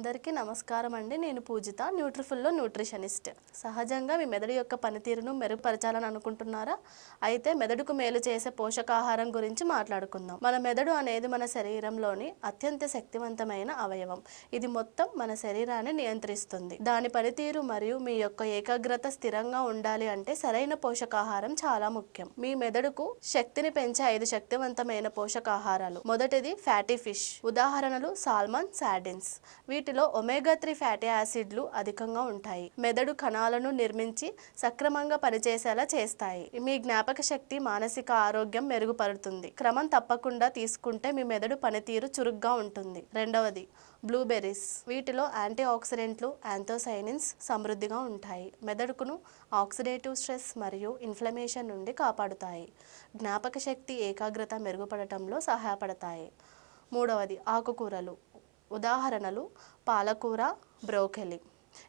అందరికీ నమస్కారం అండి. నేను పూజిత న్యూట్రిఫుల్లో న్యూట్రిషనిస్ట్. సహజంగా మీ మెదడు యొక్క పనితీరును మెరుగుపరచాలని అనుకుంటున్నారా? అయితే మెదడుకు మేలు చేసే పోషకాహారం గురించి మాట్లాడుకుందాం. మన మెదడు అనేది మన శరీరంలోని అత్యంత శక్తివంతమైన అవయవం. ఇది మొత్తం మన శరీరాన్ని నియంత్రిస్తుంది. దాని పనితీరు మరియు మీ యొక్క ఏకాగ్రత స్థిరంగా ఉండాలి అంటే సరైన పోషకాహారం చాలా ముఖ్యం. మీ మెదడుకు శక్తిని పెంచే ఐదు శక్తివంతమైన పోషకాహారాలు. మొదటిది ఫ్యాటీ ఫిష్. ఉదాహరణలు సాల్మన్ సాడిన్స్. వీటి వీటిలో ఒమేగా త్రీ ఫ్యాటీ యాసిడ్లు అధికంగా ఉంటాయి. మెదడు కణాలను నిర్మించి సక్రమంగా పనిచేసేలా చేస్తాయి. మీ జ్ఞాపక శక్తి మానసిక ఆరోగ్యం మెరుగుపడుతుంది క్రమం తప్పకుండా తీసుకుంటే మీ మెదడు పనితీరు చురుగ్గా ఉంటుంది. రెండవది బ్లూబెర్రీస్. వీటిలో యాంటీ ఆక్సిడెంట్లు యాంథోసైనిన్స్ సమృద్ధిగా ఉంటాయి. మెదడుకును ఆక్సిడేటివ్ స్ట్రెస్ మరియు ఇన్ఫ్లమేషన్ నుండి కాపాడుతాయి. జ్ఞాపక శక్తి ఏకాగ్రత మెరుగుపడటంలో సహాయపడతాయి. మూడవది ఆకుకూరలు. ఉదాహరణలు పాలకూర బ్రోకెలి.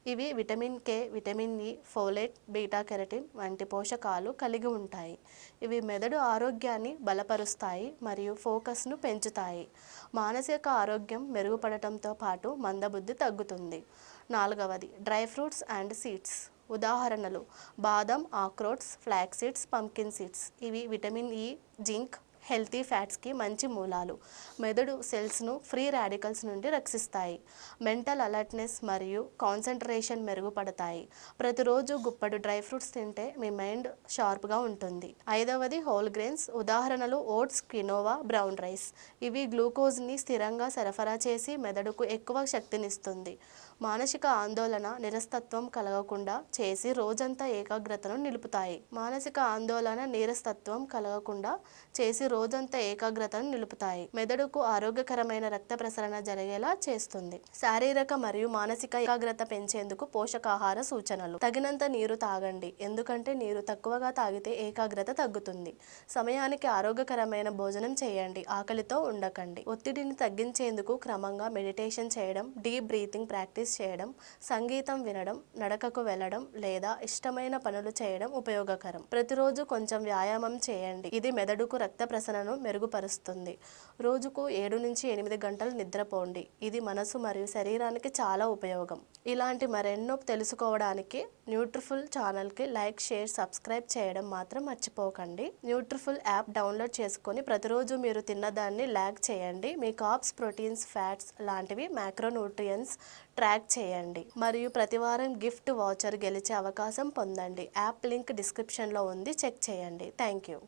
ఇవి vitamin K vitamin E folate beta carotene వంటి పోషకాలు కలిగి ఉంటాయి. ఇవి మెదడు ఆరోగ్యాన్ని బలపరుస్తాయి మరియు ఫోకస్ను పెంచుతాయి. మానసిక ఆరోగ్యం మెరుగుపడటంతో పాటు మందబుద్ధి తగ్గుతుంది. నాలుగవది డ్రై ఫ్రూట్స్ అండ్ సీడ్స్. ఉదాహరణలు బాదం ఆక్రోట్స్ ఫ్లాక్ సీడ్స్ పంకిన్ సీడ్స్. ఇవి విటమిన్ ఇ జింక్ హెల్తీ ఫ్యాట్స్కి మంచి మూలాలు. మెదడు సెల్స్ను ఫ్రీ రాడికల్స్ నుండి రక్షిస్తాయి. మెంటల్ అలర్ట్నెస్ మరియు కాన్సన్ట్రేషన్ మెరుగుపడతాయి. ప్రతిరోజు గుప్పడు డ్రై ఫ్రూట్స్ తింటే మీ మైండ్ షార్ప్గా ఉంటుంది. ఐదవది హోల్ గ్రెయిన్స్ ఉదాహరణలు ఓట్స్ కినోవా బ్రౌన్ రైస్. ఇవి గ్లూకోజ్ని స్థిరంగా సరఫరా చేసి మెదడుకు ఎక్కువ శక్తినిస్తుంది. మానసిక ఆందోళన నిరస్తత్వం కలగకుండా చేసి రోజంతా ఏకాగ్రతను నిలుపుతాయి. మానసిక ఆందోళన నీరస్తత్వం కలగకుండా చేసి రోజంతా ఏకాగ్రతను నిలుపుతాయి. మెదడుకు ఆరోగ్యకరమైన రక్త ప్రసరణ జరిగేలా చేస్తుంది. శారీరక మరియు మానసిక ఏకాగ్రత పెంచేందుకు పోషకాహార సూచనలు. తగినంత నీరు తాగండి. ఎందుకంటే నీరు తక్కువగా తాగితే ఏకాగ్రత తగ్గుతుంది. సమయానికి ఆరోగ్యకరమైన భోజనం చేయండి. ఆకలితో ఉండకండి. ఒత్తిడిని తగ్గించేందుకు క్రమంగా మెడిటేషన్ చేయడం డీప్ బ్రీతింగ్ ప్రాక్టీస్ చేయడం సంగీతం వినడం నడకకు వెళ్ళడం లేదా ఇష్టమైన పనులు చేయడం ఉపయోగకరం. ప్రతిరోజు కొంచెం వ్యాయామం చేయండి. ఇది మెదడుకు రక్త ప్రసరణను మెరుగుపరుస్తుంది. రోజుకు ఏడు నుంచి ఎనిమిది గంటలు నిద్రపోండి. ఇది మనసు మరియు శరీరానికి చాలా ఉపయోగం. ఇలాంటి మరెన్నో తెలుసుకోవడానికి న్యూట్రిఫుల్ ఛానల్కి లైక్ షేర్ సబ్స్క్రైబ్ చేయడం మాత్రం మర్చిపోకండి. న్యూట్రిఫుల్ యాప్ డౌన్లోడ్ చేసుకొని ప్రతిరోజు మీరు తిన్నదాన్ని ల్యాక్ చేయండి. మీ కాప్స్ ప్రోటీన్స్ ఫ్యాట్స్ లాంటివి మ్యాక్రోన్యూట్రియన్స్ ట్రాక్ చేయండి. మరియు ప్రతివారం గిఫ్ట్ వాచర్ గెలిచే అవకాశం పొందండి. యాప్ లింక్ డిస్క్రిప్షన్లో ఉంది. చెక్ చేయండి. Thank you